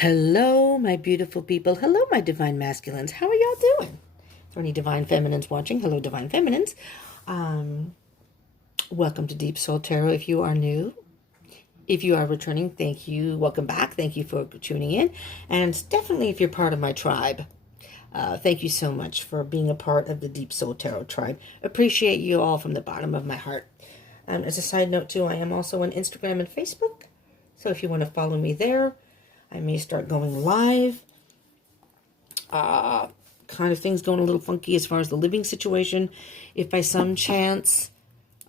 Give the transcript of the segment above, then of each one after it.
Hello, my beautiful people. Hello, my divine masculines. How are y'all doing? For any divine feminines watching, hello, divine feminines. Welcome to Deep Soul Tarot if you are new. If you are returning, thank you. Welcome back. Thank you for tuning in. And definitely if you're part of my tribe, thank you so much for being a part of the Deep Soul Tarot tribe. Appreciate you all from the bottom of my heart. As a side note, too, I am also on Instagram and Facebook. So if you want to follow me there, I may start going live. Kind of things going a little funky as far as the living situation. If by some chance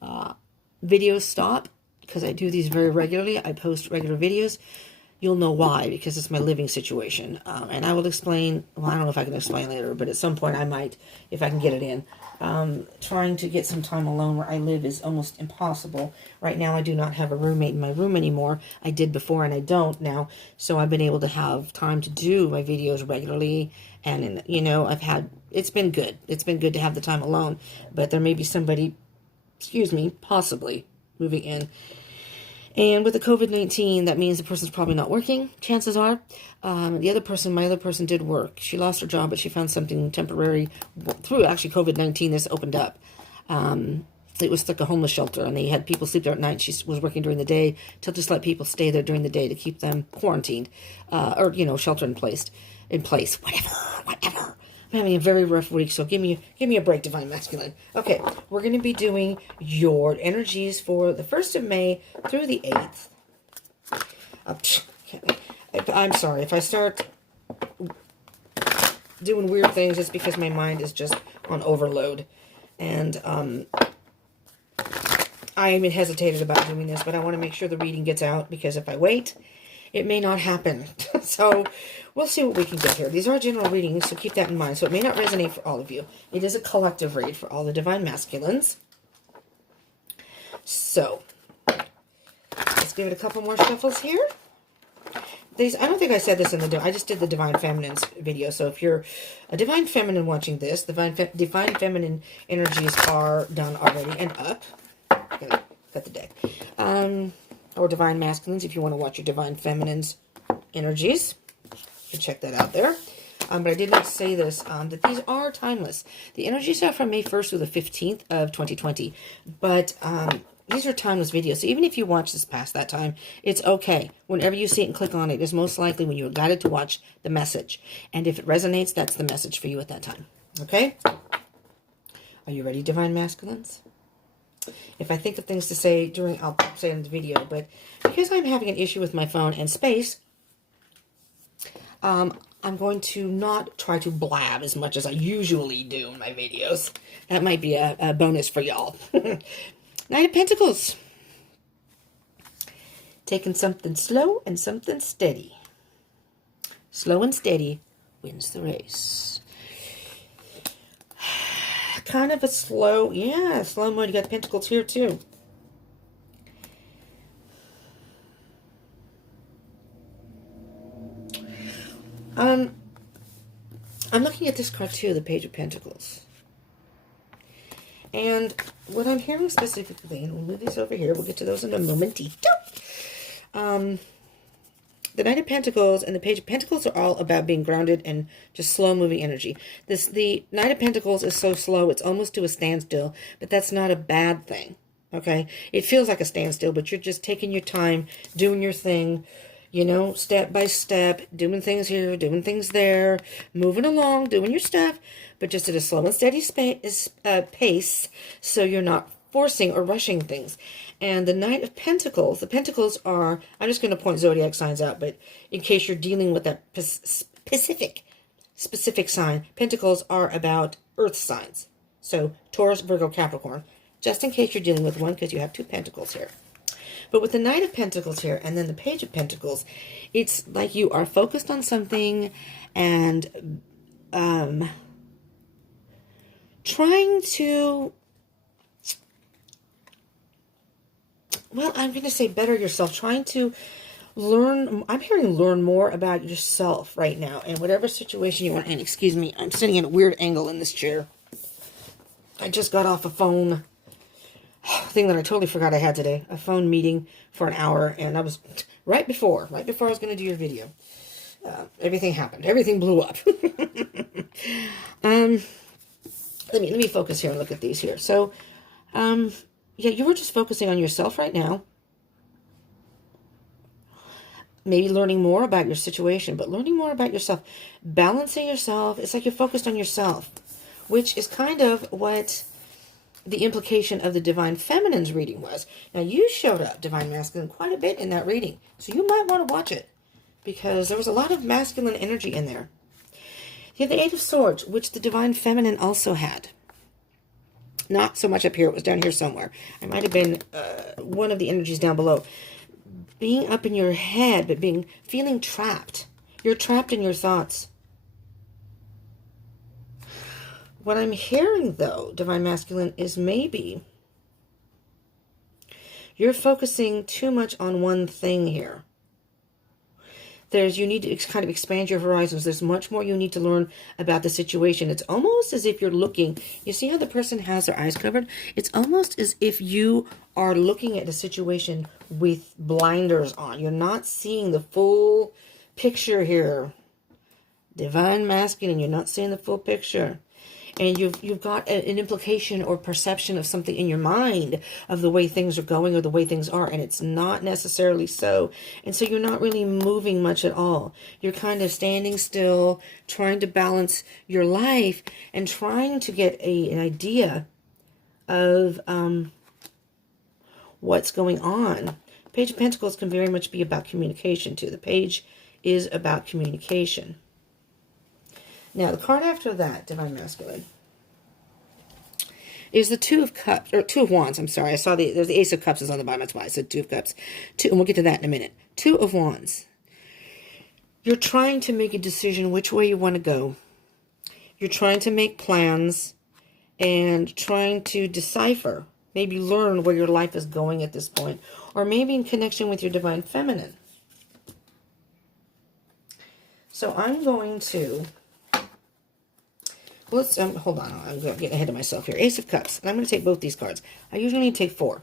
videos stop, because I do these very regularly, I post regular videos, you'll know why, because it's my living situation. And I will explain, well, I don't know if I can explain later, but at some point I might, if I can get it in. Trying to get some time alone where I live is almost impossible. Right now I do not have a roommate in my room anymore. I did before and I don't now. So I've been able to have time to do my videos regularly. And, it's been good. It's been good to have the time alone. But there may be somebody, possibly moving in. And with the COVID-19, that means the person's probably not working, chances are. My other person did work. She lost her job, but she found something temporary through actually COVID-19. This opened up. It was like a homeless shelter, and they had people sleep there at night. She was working during the day to just let people stay there during the day to keep them quarantined, or, shelter in place, whatever. I'm having a very rough week, so give me a break, Divine Masculine. Okay, we're going to be doing your energies for the 1st of May through the 8th. I'm sorry, if I start doing weird things, it's because my mind is just on overload. And I even hesitated about doing this, but I want to make sure the reading gets out, because if I wait, it may not happen. So we'll see what we can get here. These are general readings, so keep that in mind. So it may not resonate for all of you. It is a collective read for all the divine masculines. So let's give it a couple more shuffles here. I don't think I said this in I just did the Divine Feminines video. So if you're a Divine Feminine watching this, Divine Feminine energies are done already and up. I'm gonna cut the deck. Or Divine Masculines, if you want to watch your Divine Feminines energies. You can check that out there. But I did not say this, that these are timeless. The energies are from May 1st through the 15th of 2020. But these are timeless videos. So even if you watch this past that time, it's okay. Whenever you see it and click on it, it's most likely when you're guided to watch the message. And if it resonates, that's the message for you at that time. Okay? Are you ready, Divine Masculines? If I think of things to say I'll say it in the video, but because I'm having an issue with my phone and space, I'm going to not try to blab as much as I usually do in my videos. That might be a bonus for y'all. Knight of Pentacles. Taking something slow and something steady. Slow and steady wins the race. Kind of a slow mode. You got Pentacles here too. I'm looking at this card too, the Page of Pentacles. And what I'm hearing specifically, and we'll move these over here, we'll get to those in a momentito. The Knight of Pentacles and the Page of Pentacles are all about being grounded and just slow-moving energy. The Knight of Pentacles is so slow, it's almost to a standstill, but that's not a bad thing, okay? It feels like a standstill, but you're just taking your time, doing your thing, step by step, doing things here, doing things there, moving along, doing your stuff, but just at a slow and steady pace, so you're not forcing or rushing things. And the Knight of Pentacles, the Pentacles are, I'm just going to point zodiac signs out, but in case you're dealing with that specific sign, Pentacles are about earth signs. So Taurus, Virgo, Capricorn, just in case you're dealing with one, because you have two Pentacles here. But with the Knight of Pentacles here and then the Page of Pentacles, it's like you are focused on something and trying to, well, I'm going to say better yourself, trying to learn, I'm hearing learn more about yourself right now and whatever situation you want. And excuse me, I'm sitting at a weird angle in this chair. I just got off a phone thing that I totally forgot I had today. A phone meeting for an hour, and I was right before I was going to do your video. Everything happened. Everything blew up. Let me focus here and look at these here. So, yeah, you were just focusing on yourself right now. Maybe learning more about your situation, but learning more about yourself. Balancing yourself. It's like you're focused on yourself, which is kind of what the implication of the Divine Feminine's reading was. Now, you showed up, Divine Masculine, quite a bit in that reading. So you might want to watch it, because there was a lot of masculine energy in there. You have the Eight of Swords, which the Divine Feminine also had. Not so much up here. It was down here somewhere. It might have been one of the energies down below. Being up in your head, but feeling trapped. You're trapped in your thoughts. What I'm hearing, though, Divine Masculine, is maybe you're focusing too much on one thing here. You need to kind of expand your horizons. There's much more you need to learn about the situation. It's almost as if you're looking. You see how the person has their eyes covered? It's almost as if you are looking at the situation with blinders on. You're not seeing the full picture here. Divine Masculine, you're not seeing the full picture. And you've got an implication or perception of something in your mind of the way things are going or the way things are, and it's not necessarily so. And so you're not really moving much at all. You're kind of standing still, trying to balance your life and trying to get an idea of what's going on. Page of Pentacles can very much be about communication too. The page is about communication. Now, the card after that, Divine Masculine, is the Two of Cups, or Two of Wands, I'm sorry. I saw there's the Ace of Cups is on the bottom. That's why I said Two of Cups. And we'll get to that in a minute. Two of Wands. You're trying to make a decision which way you want to go. You're trying to make plans and trying to decipher, maybe learn where your life is going at this point, or maybe in connection with your Divine Feminine. So I'm going to... Let's, hold on, I'm getting ahead of myself here. Ace of Cups, and I'm going to take both these cards. I usually take 4.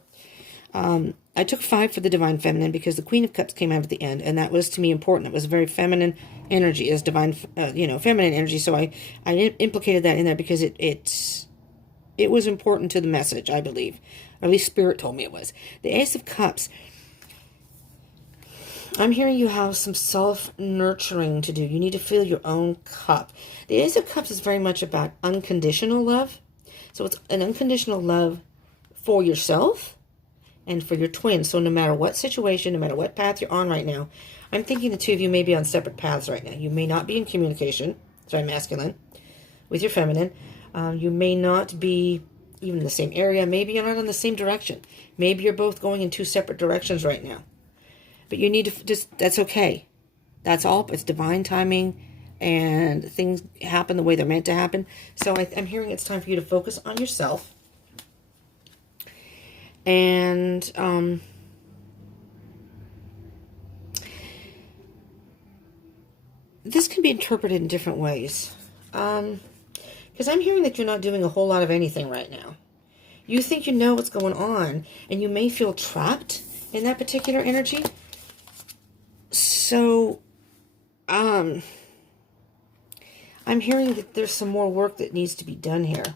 I took 5 for the Divine Feminine because the Queen of Cups came out at the end, and that was, to me, important. It was very feminine energy, as divine, feminine energy, so I implicated that in there because it was important to the message, I believe. Or at least Spirit told me it was. The Ace of Cups, I'm hearing you have some self-nurturing to do. You need to fill your own cup. The Ace of Cups is very much about unconditional love. So it's an unconditional love for yourself and for your twin. So no matter what situation, no matter what path you're on right now, I'm thinking the two of you may be on separate paths right now. You may not be in communication, sorry, masculine, with your feminine. You may not be even in the same area. Maybe you're not in the same direction. Maybe you're both going in 2 separate directions right now. But you need to just, that's okay. That's all. It's divine timing and things happen the way they're meant to happen. So I'm hearing it's time for you to focus on yourself. And this can be interpreted in different ways. Because I'm hearing that you're not doing a whole lot of anything right now. You think you know what's going on, and you may feel trapped in that particular energy. So, I'm hearing that there's some more work that needs to be done here.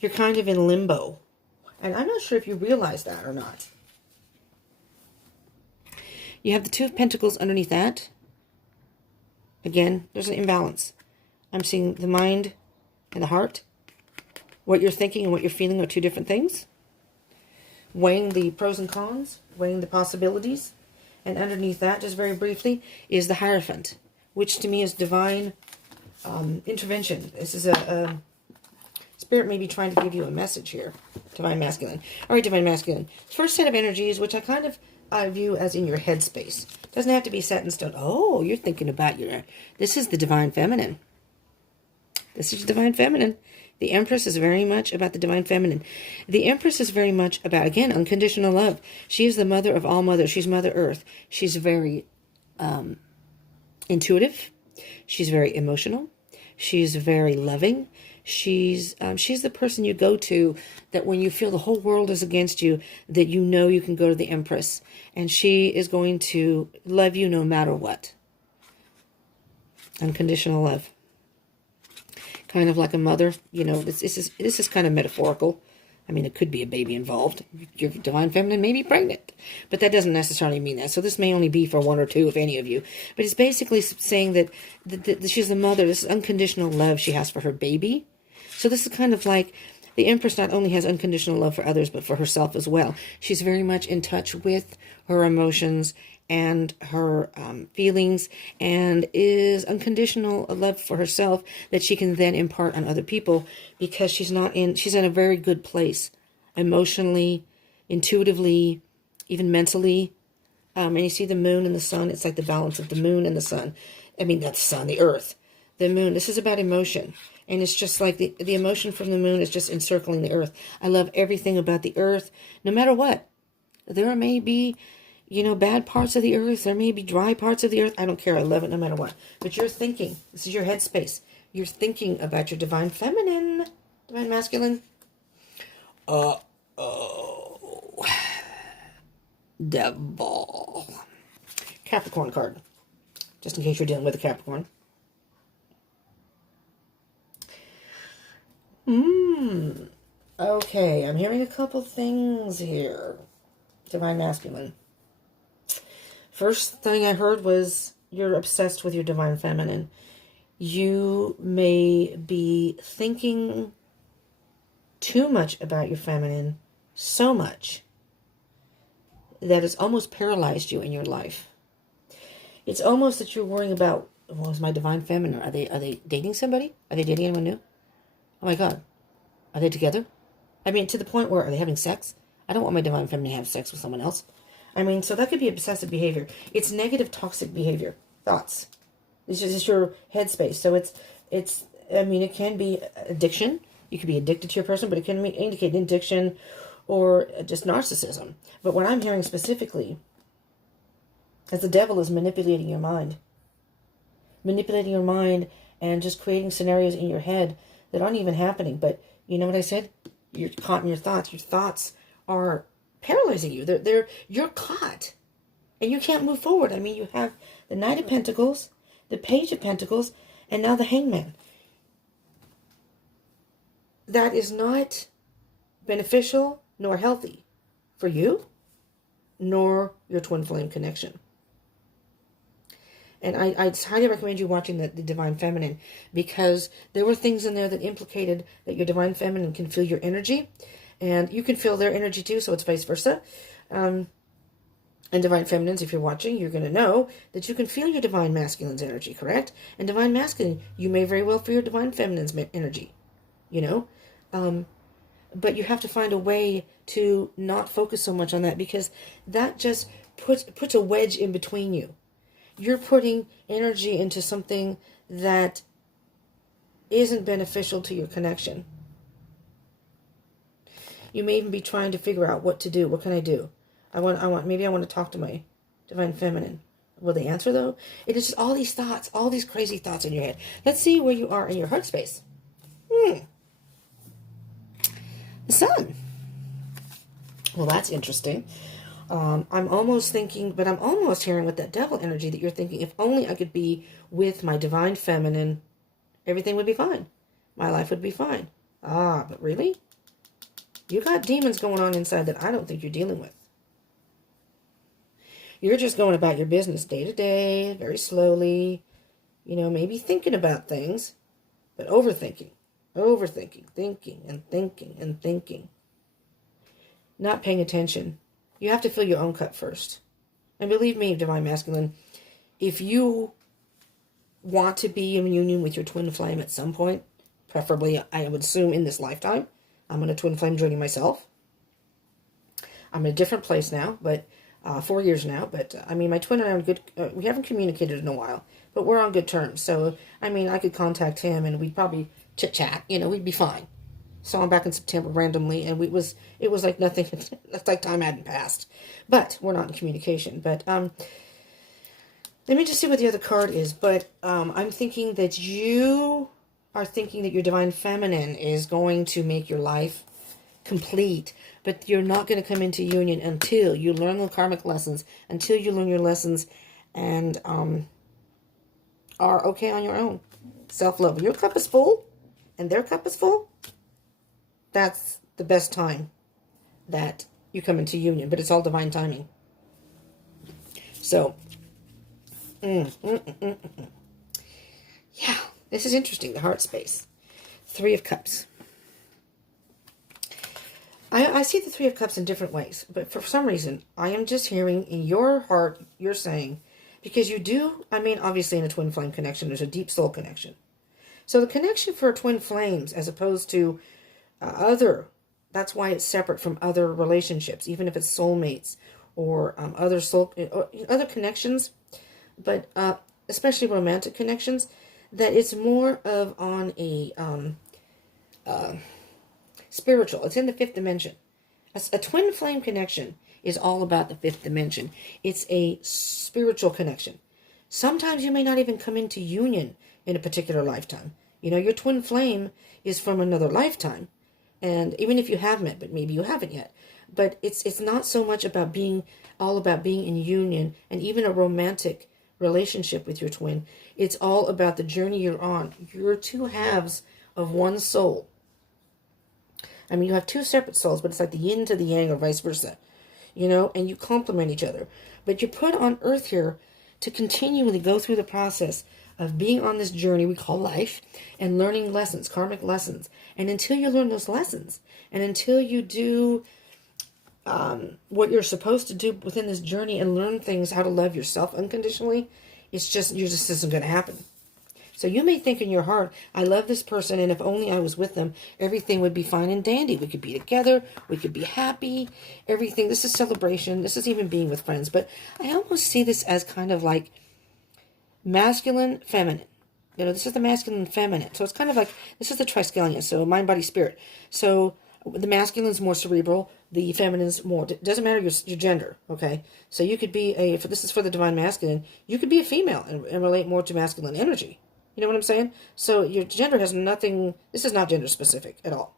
You're kind of in limbo. And I'm not sure if you realize that or not. You have the Two of Pentacles underneath that. Again, there's an imbalance. I'm seeing the mind and the heart. What you're thinking and what you're feeling are 2 different things. Weighing the pros and cons, weighing the possibilities. And underneath that, just very briefly, is the Hierophant, which to me is divine intervention. This is a Spirit may be trying to give you a message here, Divine Masculine. All right, Divine Masculine. First set of energies, which I kind of view as in your headspace. Doesn't have to be set in stone. Oh, you're thinking about this is the Divine Feminine. This is Divine Feminine. The Empress is very much about the Divine Feminine. The Empress is very much about, again, unconditional love. She is the mother of all mothers. She's Mother Earth. She's very intuitive. She's very emotional. She's very loving. She's the person you go to that when you feel the whole world is against you, that you know you can go to the Empress. And she is going to love you no matter what. Unconditional love. Kind of like a mother. You know, this is kind of metaphorical. I mean, it could be a baby involved. Your divine feminine may be pregnant, but that doesn't necessarily mean that. So this may only be for one or two, if any of you. But it's basically saying that she's the mother. This is unconditional love she has for her baby. So this is kind of like the Empress not only has unconditional love for others, but for herself as well. She's very much in touch with her emotions and her feelings, and is unconditional love for herself that she can then impart on other people, because she's in a very good place emotionally, intuitively, even mentally. And you see the moon and the sun. It's like the balance of the moon and the sun. I mean, not the sun, the earth. The moon. This is about emotion. And it's just like the emotion from the moon is just encircling the earth. I love everything about the earth, no matter what. There may be, you know, bad parts of the earth. There may be dry parts of the earth. I don't care. I love it no matter what. But you're thinking. This is your headspace. You're thinking about your divine feminine, divine masculine. Devil. Capricorn card. Just in case you're dealing with a Capricorn. Okay, I'm hearing a couple things here. Divine masculine. First thing I heard was you're obsessed with your divine feminine. You may be thinking too much about your feminine, so much that it's almost paralyzed you in your life. It's almost that you're worrying about, well, is my divine feminine? Are they dating somebody? Are they dating anyone new? Oh my God. Are they together? I mean, to the point where, are they having sex? I don't want my divine feminine to have sex with someone else. I mean, so that could be obsessive behavior. It's negative, toxic behavior. Thoughts. It's just your headspace. So I mean, it can be addiction. You could be addicted to your person, but it can indicate addiction or just narcissism. But what I'm hearing specifically is the devil is manipulating your mind. Manipulating your mind and just creating scenarios in your head that aren't even happening. But you know what I said? You're caught in your thoughts. Your thoughts are paralyzing you. You're caught. And you can't move forward. I mean, you have the Knight of Pentacles, the Page of Pentacles, and now the Hangman. That is not beneficial nor healthy for you, nor your twin flame connection. And I highly recommend you watching the Divine Feminine, because there were things in there that implicated that your Divine Feminine can feel your energy, and you can feel their energy too, so it's vice versa. And Divine Feminines, if you're watching, you're going to know that you can feel your Divine Masculine's energy, correct? And Divine Masculine, you may very well feel your Divine Feminine's energy, you know? But you have to find a way to not focus so much on that, because that just puts a wedge in between you. You're putting energy into something that isn't beneficial to your connection. You may even be trying to figure out what to do. What can I do? Maybe I want to talk to my Divine Feminine. Will they answer though? It is just all these thoughts, all these crazy thoughts in your head. Let's see where you are in your heart space. The Sun. Well, that's interesting. I'm almost thinking, but I'm almost hearing with that devil energy that you're thinking, if only I could be with my Divine Feminine, everything would be fine. My life would be fine. But really? You got demons going on inside that I don't think you're dealing with. You're just going about your business day to day, very slowly, you know, maybe thinking about things, but overthinking, thinking and thinking and thinking. Not paying attention. You have to fill your own cup first. And believe me, Divine Masculine, if you want to be in union with your twin flame at some point, preferably, I would assume in this lifetime, I'm in a twin flame journey myself. I'm in a different place now, but 4 years now. But, I mean, my twin and I are good. We haven't communicated in a while, but we're on good terms. So, I mean, I could contact him and we'd probably chit-chat. You know, we'd be fine. Saw him back in September randomly, and it was like nothing. It's like time hadn't passed. But we're not in communication. But let me just see what the other card is. But I'm thinking that you are thinking that your Divine Feminine is going to make your life complete. But you're not going to come into union until you learn the karmic lessons, until you learn your lessons and are okay on your own. Self-love. When your cup is full and their cup is full, that's the best time that you come into union. But it's all divine timing. So, yeah, this is interesting. The heart space. Three of Cups. I see the Three of Cups in different ways, but for some reason, I am just hearing in your heart, you're saying, because you do, I mean, obviously in a twin flame connection, there's a deep soul connection. So the connection for twin flames, as opposed to that's why it's separate from other relationships, even if it's soulmates or other connections, but especially romantic connections, that it's more of on a spiritual. It's in the fifth dimension. A twin flame connection is all about the fifth dimension. It's a spiritual connection. Sometimes you may not even come into union in a particular lifetime. You know, your twin flame is from another lifetime. And even if you have met, but maybe you haven't yet. But it's not so much about being in union and even a romantic relationship with your twin. It's all about the journey you're on. You're two halves of one soul. I mean, you have two separate souls, but it's like the yin to the yang or vice versa, you know, and you complement each other. But you're put on earth here to continually go through the process of being on this journey we call life and learning lessons, karmic lessons. And until you learn those lessons and until you do what you're supposed to do within this journey and learn things, how to love yourself unconditionally, you just isn't going to happen. So you may think in your heart, I love this person, and if only I was with them, everything would be fine and dandy. We could be together. We could be happy. Everything. This is celebration. This is even being with friends. But I almost see this as kind of like masculine, feminine. You know, this is the masculine and feminine. So it's kind of like, this is the triskelion. So mind, body, spirit. So the masculine is more cerebral. The feminine is more, it doesn't matter your gender, okay? So you could be this is for the divine masculine, you could be a female and relate more to masculine energy. You know what I'm saying? So your gender has nothing, this is not gender specific at all.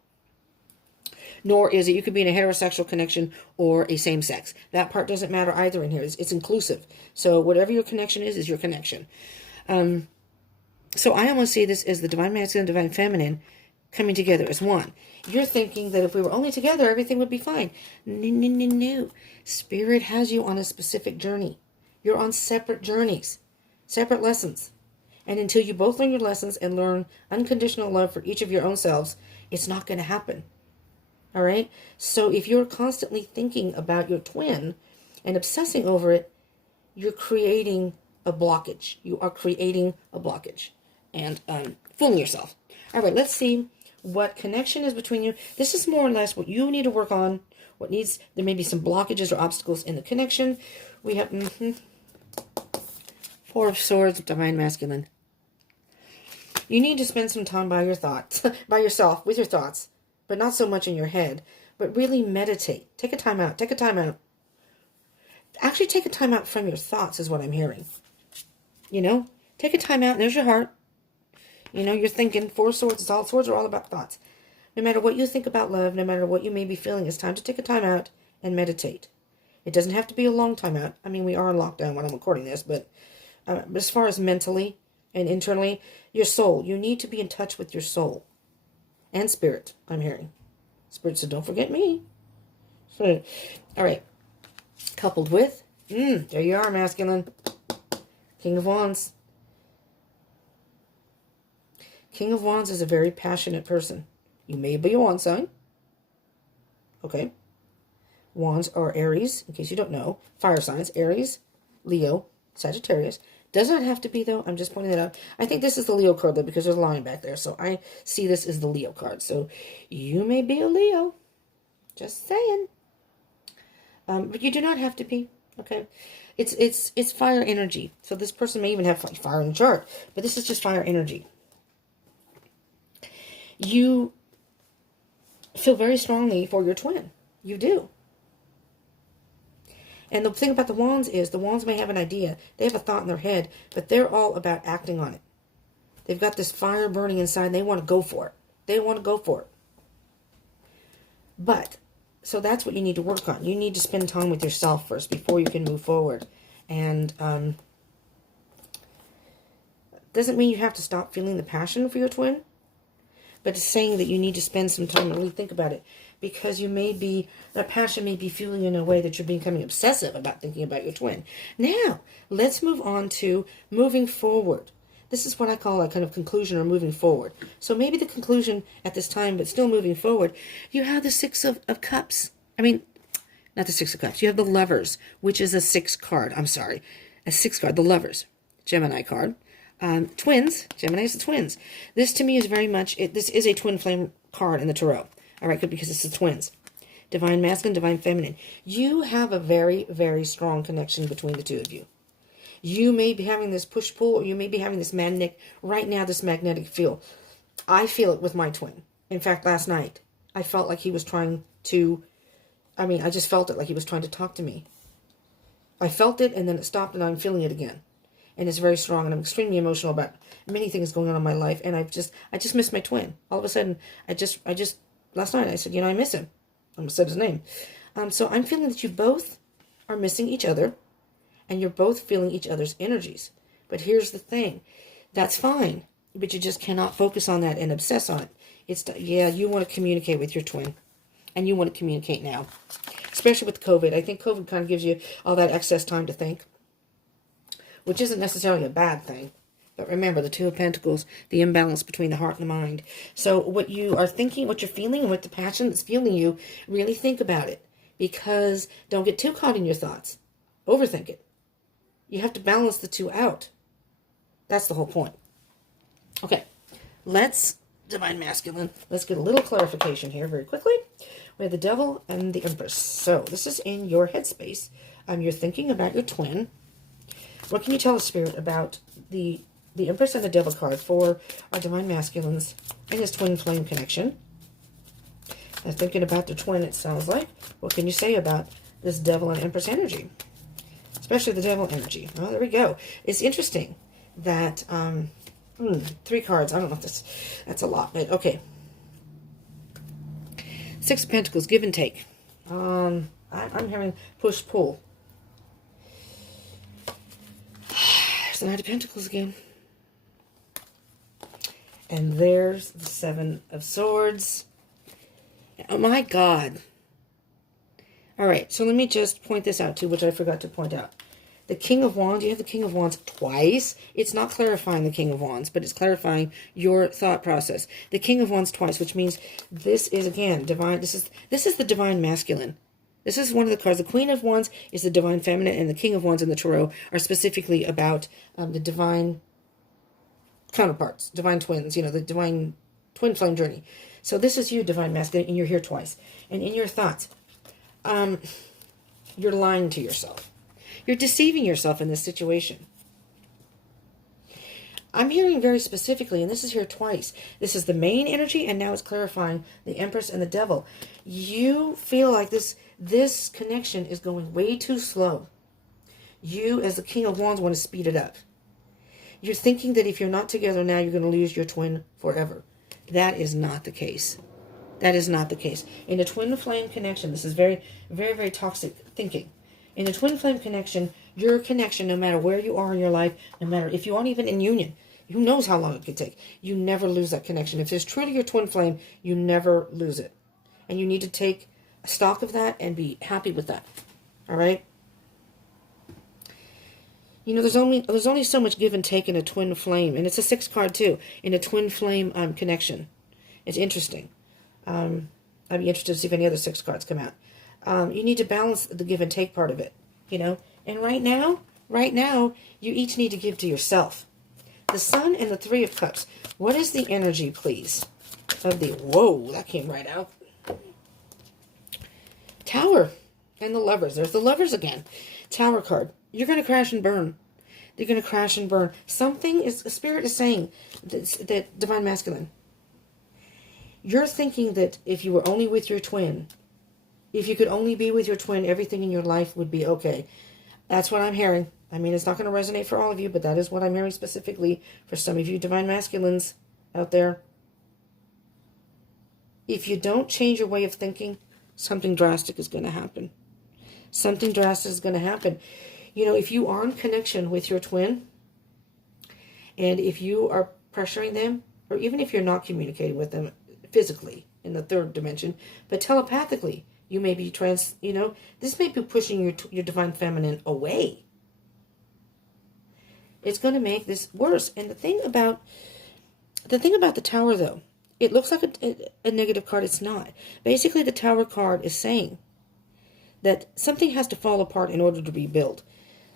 Nor is it, you could be in a heterosexual connection or a same sex. That part doesn't matter either in here. It's inclusive. So whatever your connection is your connection. So I almost see this as the divine masculine, divine feminine coming together as one. You're thinking that if we were only together, everything would be fine. No. Spirit has you on a specific journey. You're on separate journeys, separate lessons. And until you both learn your lessons and learn unconditional love for each of your own selves, it's not going to happen. All right? So if you're constantly thinking about your twin and obsessing over it, you're creating a blockage. You are creating a blockage and fooling yourself. All right, let's see what connection is between you. This is more or less what you need to work on. There may be some blockages or obstacles in the connection. We have Four of Swords, divine masculine. You need to spend some time by your thoughts, by yourself, with your thoughts, but not so much in your head, but really meditate. Take a time out. Take a time out. Actually, take a time out from your thoughts is what I'm hearing. You know, take a time out. And there's your heart. You know, you're thinking Four of Swords. Swords are all about thoughts. No matter what you think about love, no matter what you may be feeling, it's time to take a time out and meditate. It doesn't have to be a long time out. I mean, we are in lockdown when I'm recording this, but as far as mentally and internally, your soul, you need to be in touch with your soul and spirit, I'm hearing. Spirit said, don't forget me. All right. Coupled with, there you are, masculine. King of Wands. King of Wands is a very passionate person. You may be a wand sign. Okay. Wands are Aries, in case you don't know. Fire signs, Aries, Leo, Sagittarius. Does not have to be, though. I'm just pointing that out. I think this is the Leo card, though, because there's a line back there. So I see this as the Leo card. So you may be a Leo. Just saying. But you do not have to be. Okay. It's fire energy. So this person may even have fire in the chart. But this is just fire energy. You feel very strongly for your twin. You do. And the thing about the wands is, the wands may have an idea. They have a thought in their head, but they're all about acting on it. They've got this fire burning inside, and they want to go for it. They want to go for it. But, so that's what you need to work on. You need to spend time with yourself first before you can move forward. And Doesn't mean you have to stop feeling the passion for your twin, but it's saying that you need to spend some time and really think about it, because you may be, that passion may be fueling you in a way that you're becoming obsessive about thinking about your twin. Now, let's move on to moving forward. This is what I call a kind of conclusion or moving forward. So maybe the conclusion at this time, but still moving forward, you have the Six of Cups. I mean, not the Six of Cups. You have the Lovers, which is a 6 card. I'm sorry. A 6 card. The Lovers. Gemini card. Twins. Gemini is the twins. This to me is very much, this is a twin flame card in the Tarot. All right, good, because it's the twins. Divine masculine, divine feminine. You have a very, very strong connection between the two of you. You may be having this push-pull, or you may be having this magnetic, right now, this magnetic feel. I feel it with my twin. In fact, last night, I felt like he was trying to, I just felt it like he was trying to talk to me. I felt it, and then it stopped, and I'm feeling it again. And it's very strong, and I'm extremely emotional about many things going on in my life, and I just miss my twin. All of a sudden, last night I said, I miss him. I almost said his name. So I'm feeling that you both are missing each other, and you're both feeling each other's energies. But here's the thing. That's fine, but you just cannot focus on that and obsess on it. You want to communicate with your twin, and you want to communicate now, especially with COVID. I think COVID kind of gives you all that excess time to think, which isn't necessarily a bad thing. But remember, the Two of Pentacles, the imbalance between the heart and the mind. So what you are thinking, what you're feeling, and what the passion that's fueling you, really think about it. Because don't get too caught in your thoughts. Overthink it. You have to balance the two out. That's the whole point. Okay, Divine Masculine, let's get a little clarification here very quickly. We have the Devil and the Empress. So this is in your headspace. You're thinking about your twin. What can you tell us, Spirit, about the Empress and the Devil card for our Divine Masculines and his twin flame connection? And thinking about the twin, it sounds like. What can you say about this Devil and Empress energy? Especially the Devil energy. Oh, there we go. It's interesting that 3 cards. I don't know if that's a lot, but okay. 6 of Pentacles, give and take. I'm hearing push-pull. There's the Knight of Pentacles again. And there's the 7 of Swords. Oh my God. All right, so let me just point this out too, which I forgot to point out. The King of Wands, you have the King of Wands twice. It's not clarifying the King of Wands, but it's clarifying your thought process. The King of Wands twice, which means this is, again, divine. This is the Divine Masculine. This is one of the cards. The Queen of Wands is the Divine Feminine, and the King of Wands in the Tarot are specifically about the divine counterparts, divine twins, the divine twin flame journey. So this is you, Divine Masculine, and you're here twice. And in your thoughts, you're lying to yourself. You're deceiving yourself in this situation. I'm hearing very specifically, and this is here twice. This is the main energy, and now it's clarifying the Empress and the Devil. You feel like this connection is going way too slow. You, as the King of Wands, want to speed it up. You're thinking that if you're not together now, you're going to lose your twin forever. That is not the case. That is not the case. In a twin flame connection, this is very, very, very toxic thinking. In a twin flame connection, your connection, no matter where you are in your life, no matter if you aren't even in union, who knows how long it could take, you never lose that connection. If it's truly your twin flame, you never lose it. And you need to take stock of that and be happy with that. All right? There's only so much give and take in a twin flame. And it's a 6 card too, in a twin flame connection. It's interesting. I'd be interested to see if any other 6 cards come out. You need to balance the give and take part of it, And right now, you each need to give to yourself. The Sun and the 3 of Cups. What is the energy, please, of the... Whoa, that came right out. Tower and the Lovers. There's the Lovers again. Tower card. You're going to crash and burn. You're going to crash and burn. Spirit is saying that Divine Masculine. You're thinking that if you were only with your twin, if you could only be with your twin, everything in your life would be okay. That's what I'm hearing. It's not going to resonate for all of you, but that is what I'm hearing specifically for some of you Divine Masculines out there. If you don't change your way of thinking, something drastic is going to happen. Something drastic is going to happen. If you are in connection with your twin, And if you are pressuring them, or even if you're not communicating with them physically in the third dimension, but telepathically, you may be this may be pushing your divine feminine away. It's going to make this worse. And the thing about the Tower, though, it looks like a negative card. It's not. Basically, the Tower card is saying that something has to fall apart in order to rebuild.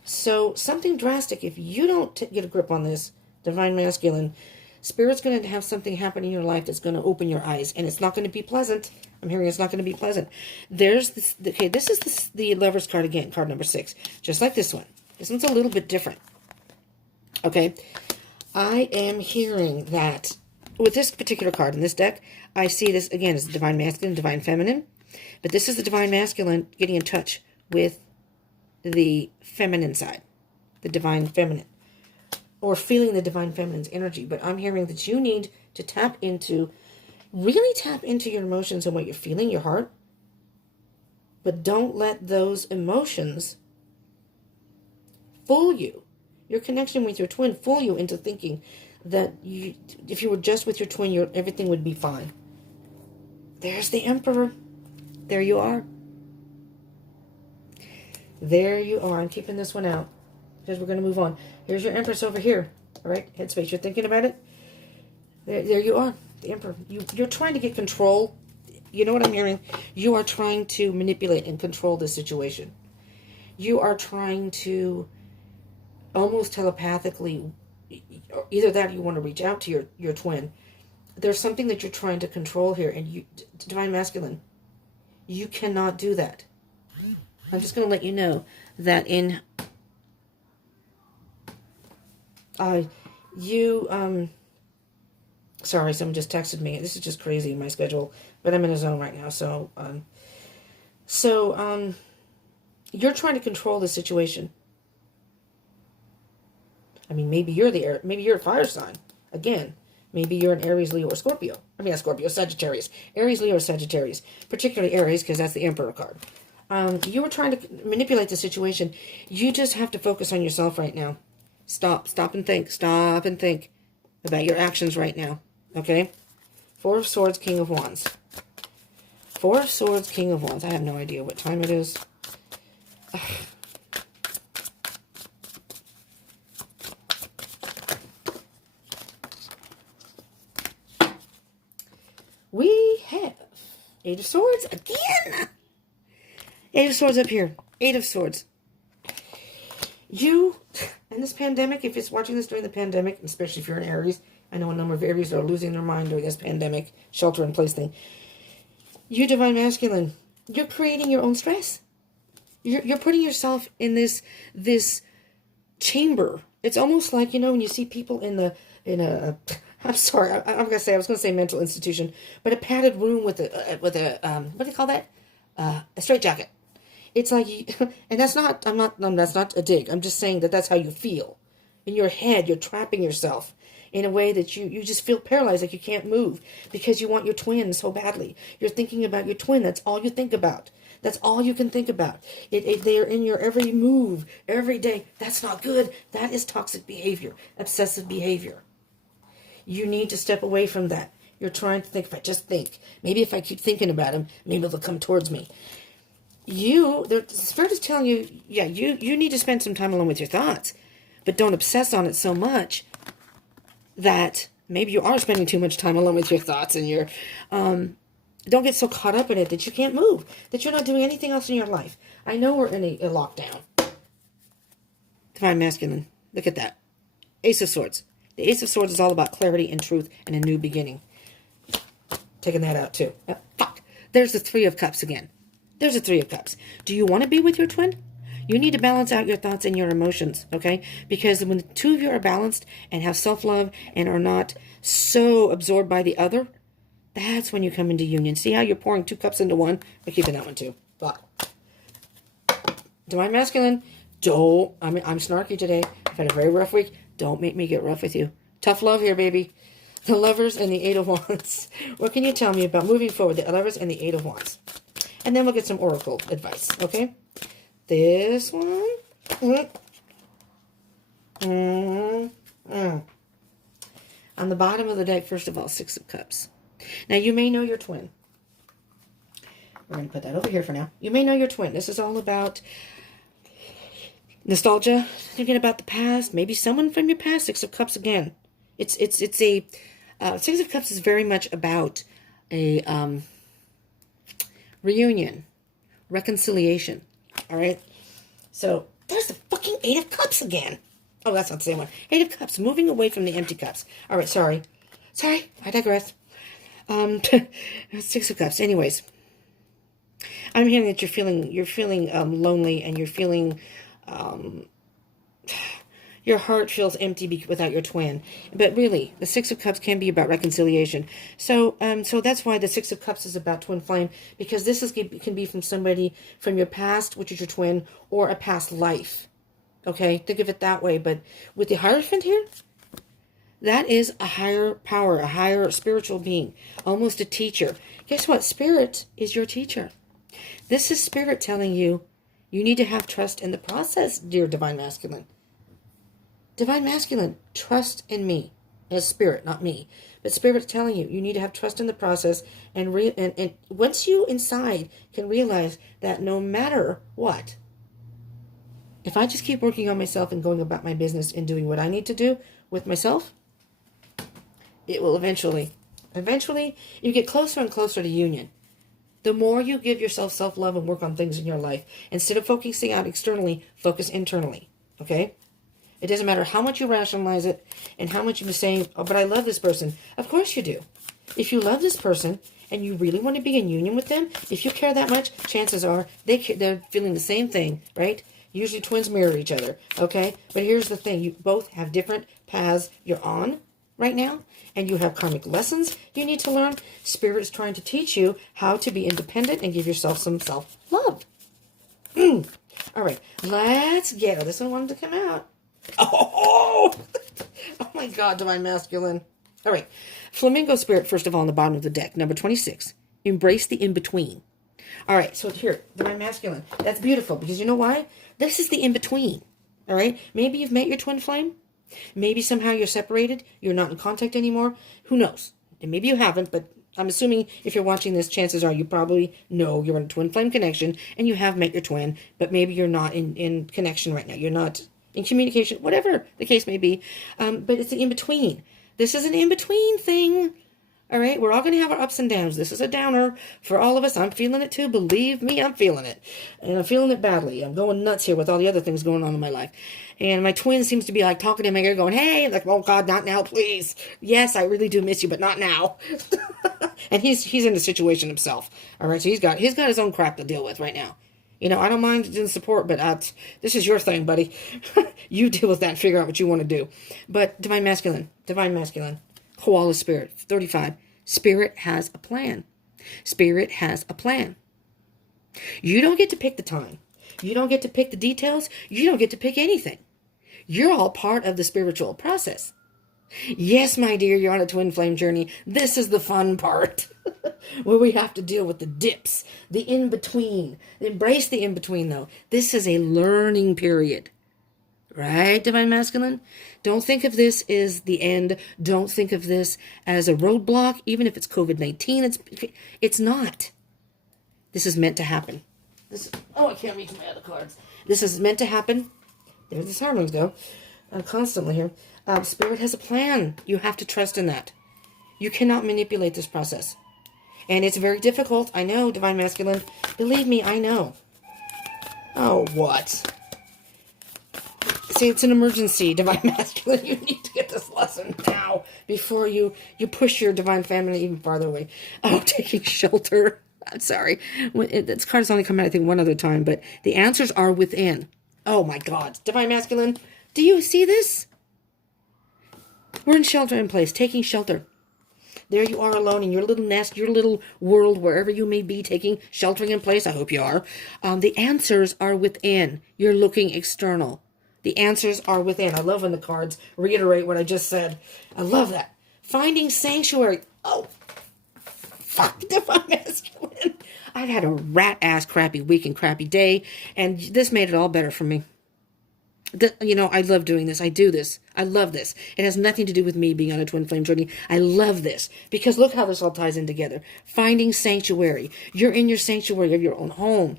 So something drastic, if you don't get a grip on this, Divine Masculine, Spirit's going to have something happen in your life that's going to open your eyes, and it's not going to be pleasant. I'm hearing it's not going to be pleasant. There's this, okay, this is the Lover's card again, card number 6, just like this one. This one's a little bit different. Okay, I am hearing that with this particular card in this deck, I see this again as Divine Masculine, Divine Feminine, but this is the Divine Masculine getting in touch with the feminine side, the Divine Feminine, or feeling the Divine Feminine's energy. But I'm hearing that you need to really tap into your emotions and what you're feeling, your heart, but don't let those emotions fool you. Your connection with your twin fool you into thinking that if you were just with your twin, everything would be fine. There's the Emperor. There you are. There you are. I'm keeping this one out because we're going to move on. Here's your Empress over here. All right, headspace. You're thinking about it. There you are, the Emperor. You're trying to get control. You know what I'm hearing? You are trying to manipulate and control this situation. You are trying to almost telepathically, either that or you want to reach out to your twin. There's something that you're trying to control here, and you, Divine Masculine, you cannot do that. I'm just going to let you know that sorry, someone just texted me. This is just crazy in my schedule, but I'm in a zone right now. So you're trying to control the situation. I mean, maybe you're a fire sign. Again, maybe you're an Aries, Leo, or Scorpio. I mean, not Scorpio, Sagittarius. Aries, Leo, or Sagittarius. Particularly Aries, because that's the Emperor card. You were trying to manipulate the situation. You just have to focus on yourself right now. Stop and think. Stop and think about your actions right now. Okay? 4 of Swords, King of Wands. 4 of Swords, King of Wands. I have no idea what time it is. We have 8 of Swords again. 8 of Swords up here. 8 of Swords. You, in this pandemic, if it's watching this during the pandemic, especially if you're an Aries, I know a number of Aries are losing their mind during this pandemic, shelter-in-place thing. You, Divine Masculine, you're creating your own stress. You're putting yourself in this chamber. It's almost like, when you see people in a I'm sorry, I was going to say mental institution, but a padded room with a what do you call that? A straitjacket. It's like, and that's not a dig. I'm just saying that's how you feel. In your head, you're trapping yourself in a way that you just feel paralyzed, like you can't move because you want your twin so badly. You're thinking about your twin. That's all you think about. That's all you can think about. They're in your every move, every day. That's not good. That is toxic behavior, obsessive behavior. You need to step away from that. You're trying to think, if I just think, maybe if I keep thinking about him, maybe they'll come towards me. The Spirit is telling you, yeah, you need to spend some time alone with your thoughts, but don't obsess on it so much that maybe you are spending too much time alone with your thoughts, and you're, don't get so caught up in it that you can't move, that you're not doing anything else in your life. I know we're in a lockdown. Divine Masculine, look at that. Ace of Swords. The Ace of Swords is all about clarity and truth and a new beginning. Taking that out too. Fuck. There's the 3 of Cups again. There's a 3 of Cups. Do you want to be with your twin? You need to balance out your thoughts and your emotions, okay? Because when the 2 of you are balanced and have self-love and are not so absorbed by the other, that's when you come into union. See how you're pouring 2 cups into one? I'm keeping that one too. But Divine Masculine, I'm snarky today. I've had a very rough week. Don't make me get rough with you. Tough love here, baby. The Lovers and the 8 of Wands. What can you tell me about moving forward? The Lovers and the 8 of Wands. And then we'll get some oracle advice, okay? This one. On the bottom of the deck, first of all, Six of Cups. Now, you may know your twin. We're going to put that over here for now. You may know your twin. This is all about nostalgia, thinking about the past, maybe someone from your past. Six of Cups again. It's a Six of Cups is very much about a reunion, reconciliation. All right. So there's the fucking Eight of Cups again. Oh, that's not the same one. Eight of Cups, moving away from the empty cups. All right, sorry, I digress. Six of Cups. Anyways, I'm hearing that you're feeling lonely, and you're feeling your heart feels empty without your twin. But really, the Six of Cups can be about reconciliation. So that's why the Six of Cups is about twin flame, because this can be from somebody from your past, which is your twin, or a past life. Okay, think of it that way. But with the Hierophant here, that is a higher power, a higher spiritual being, almost a teacher. Guess what? Spirit is your teacher. This is Spirit telling you, you need to have trust in the process, dear Divine Masculine. Divine Masculine, trust in me as Spirit, not me. But Spirit's telling you, you need to have trust in the process. And once you inside can realize that no matter what, if I just keep working on myself and going about my business and doing what I need to do with myself, it will eventually, you get closer and closer to union. The more you give yourself self-love and work on things in your life, instead of focusing out externally, focus internally. Okay? It doesn't matter how much you rationalize it and how much you say, oh, but I love this person. Of course you do. If you love this person and you really want to be in union with them, if you care that much, chances are they're feeling the same thing, right? Usually twins mirror each other, okay? But here's the thing. You both have different paths you're on right now, and you have karmic lessons you need to learn. Spirit is trying to teach you how to be independent and give yourself some self-love. All right, let's get it. This one wanted to come out. Oh my God, Divine Masculine. All right, Flamingo Spirit, first of all, on the bottom of the deck, number 26. Embrace the in-between. All right, so here, Divine Masculine. That's beautiful, because you know why? This is the in-between. All right, maybe you've met your twin flame. Maybe somehow you're separated. You're not in contact anymore. Who knows? And maybe you haven't, but I'm assuming if you're watching this, chances are you probably know you're in a twin flame connection and you have met your twin, but maybe you're not in connection right now. You're not in communication, whatever the case may be. But it's the in-between. This is an in-between thing. All right, we're all going to have our ups and downs. This is a downer for all of us. I'm feeling it too. Believe me, I'm feeling it. And I'm feeling it badly. I'm going nuts here with all the other things going on in my life. And my twin seems to be like talking in my ear going, hey, like, oh God, not now, please. Yes, I really do miss you, but not now. And he's in the situation himself. All right, so he's got his own crap to deal with right now. You know, I don't mind in support, but this is your thing, buddy. You deal with that and figure out what you want to do. But Divine Masculine, Koala Spirit, 35. Spirit has a plan. Spirit has a plan. You don't get to pick the time. You don't get to pick the details. You don't get to pick anything. You're all part of the spiritual process. Yes, my dear, you're on a twin flame journey. This is the fun part. Where we have to deal with the dips, the in-between. Embrace the in-between, though. This is a learning period. Right, Divine Masculine? Don't think of this as the end. Don't think of this as a roadblock, even if it's COVID-19. It's not. This is meant to happen. I can't reach my other cards. This is meant to happen. There the harmonies go. Constantly here. Spirit has a plan. You have to trust in that. You cannot manipulate this process. And it's very difficult. I know, Divine Masculine. Believe me, I know. Oh, what? See, it's an emergency, Divine Masculine. You need to get this lesson now before you push your Divine Feminine even farther away. Oh, taking shelter. I'm sorry. This card has only come out, I think, one other time, but the answers are within. Oh, my God. Divine Masculine, do you see this? We're in shelter in place, taking shelter. There you are alone in your little nest, your little world, wherever you may be, sheltering in place. I hope you are. The answers are within. You're looking external. The answers are within. I love when the cards reiterate what I just said. I love that. Finding sanctuary. Oh, fuck, Divine Masculine. I've had a rat-ass crappy week and crappy day, and this made it all better for me. You know, I love doing this. I do this. I love this. It has nothing to do with me being on a twin flame journey. I love this because look how this all ties in together. Finding sanctuary. You're in your sanctuary of your own home.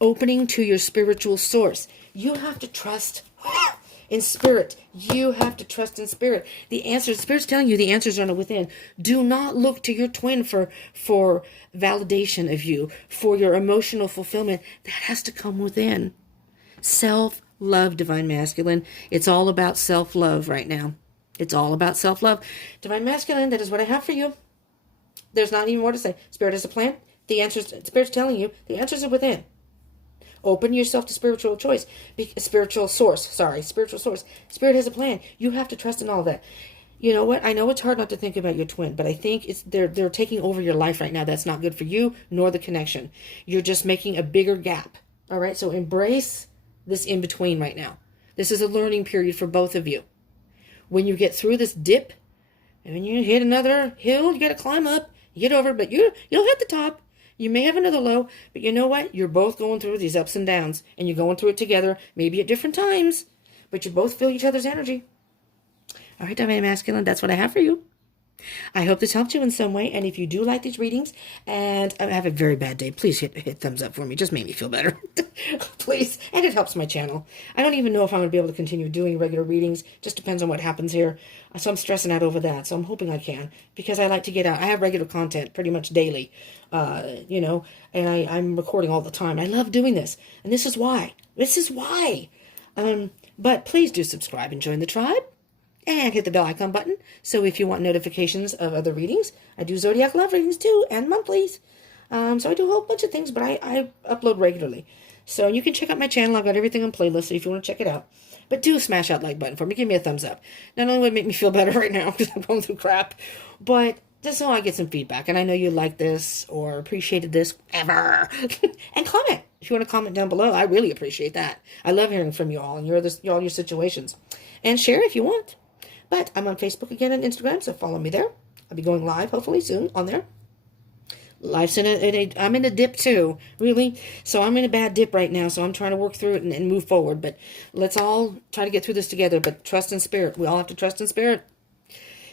Opening to your spiritual source. You have to trust in spirit. You have to trust in spirit. The answers, spirit's telling you the answers are within. Do not look to your twin for validation of you, for your emotional fulfillment. That has to come within. Self-love, Divine Masculine. It's all about self-love right now. It's all about self-love. Divine Masculine, that is what I have for you. There's not even more to say. Spirit has a plan. The answers, Spirit's telling you, the answers are within. Open yourself to spiritual choice. Spiritual source. Spiritual source. Spirit has a plan. You have to trust in all that. You know what? I know it's hard not to think about your twin, but I think they're taking over your life right now. That's not good for you, nor the connection. You're just making a bigger gap. All right? So embrace this in between right now. This is a learning period for both of you. When you get through this dip, and when you hit another hill, you got to climb up, you get over, but you'll hit the top. You may have another low, but you know what? You're both going through these ups and downs, and you're going through it together, maybe at different times, but you both feel each other's energy. All right, Divine Masculine, that's what I have for you. I hope this helped you in some way, and if you do like these readings, and I have a very bad day, please hit thumbs up for me. Just make me feel better. Please. And it helps my channel. I don't even know if I'm going to be able to continue doing regular readings. Just depends on what happens here. So I'm stressing out over that. So I'm hoping I can, because I like to get out. I have regular content pretty much daily, you know, and I'm recording all the time. I love doing this, and this is why. This is why. But please do subscribe and join the tribe. And hit the bell icon button. So if you want notifications of other readings, I do Zodiac Love readings too, and monthlies. So I do a whole bunch of things, but I upload regularly. So you can check out my channel. I've got everything on playlist, so if you want to check it out. But do smash that like button for me. Give me a thumbs up. Not only would it make me feel better right now because I'm going through crap, but just so I get some feedback. And I know you like this or appreciated this, ever. And comment. If you want to comment down below, I really appreciate that. I love hearing from you all and all your situations. And share if you want. But I'm on Facebook again and Instagram, so follow me there. I'll be going live, hopefully, soon on there. Life's I'm in a dip, too, really. So I'm in a bad dip right now, so I'm trying to work through it and move forward. But let's all try to get through this together, but trust in spirit. We all have to trust in spirit.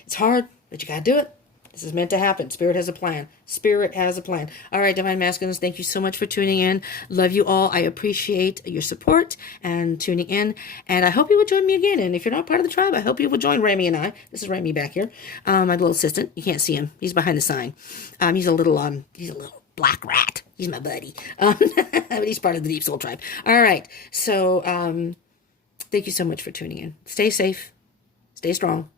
It's hard, but you got to do it. This is meant to happen. Spirit has a plan. Spirit has a plan. All right, Divine Masculines, thank you so much for tuning in. Love you all. I appreciate your support and tuning in. And I hope you will join me again. And if you're not part of the tribe, I hope you will join Remy and I. This is Remy back here. My little assistant. You can't see him. He's behind the sign. He's a little black rat. He's my buddy. But he's part of the Deep Soul tribe. All right. So thank you so much for tuning in. Stay safe. Stay strong.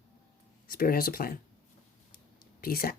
Spirit has a plan. Peace out.